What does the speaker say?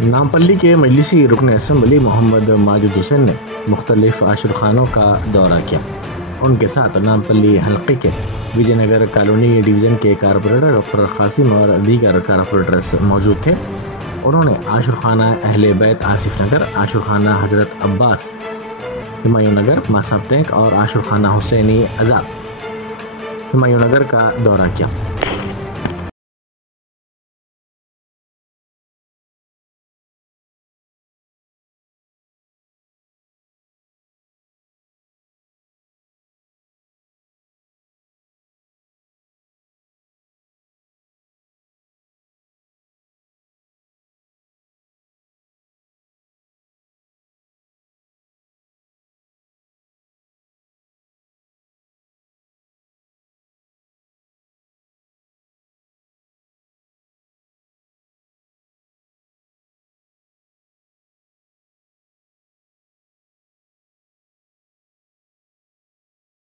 नामपल्ली के मजलिसी रुकन असम्बली मोहम्मद माजिद हुसैन ने मुख्तलिफ आशुरखानों का दौरा किया। उनके साथ नामपल्ली हल्के के विजयनगर कॉलोनी डिवीज़न के कारपोरेटर डॉक्टर कासिम और दीगर कारपोरेटर्स मौजूद थे। उन्होंने आशुरखाना अहले बैत आसिफ नगर, आशुरखाना हज़रत अब्बास हुमायूं नगर मासाब टैंक और आशुरखाना हुसैनी आज़ाद हुमायूं नगर का दौरा किया।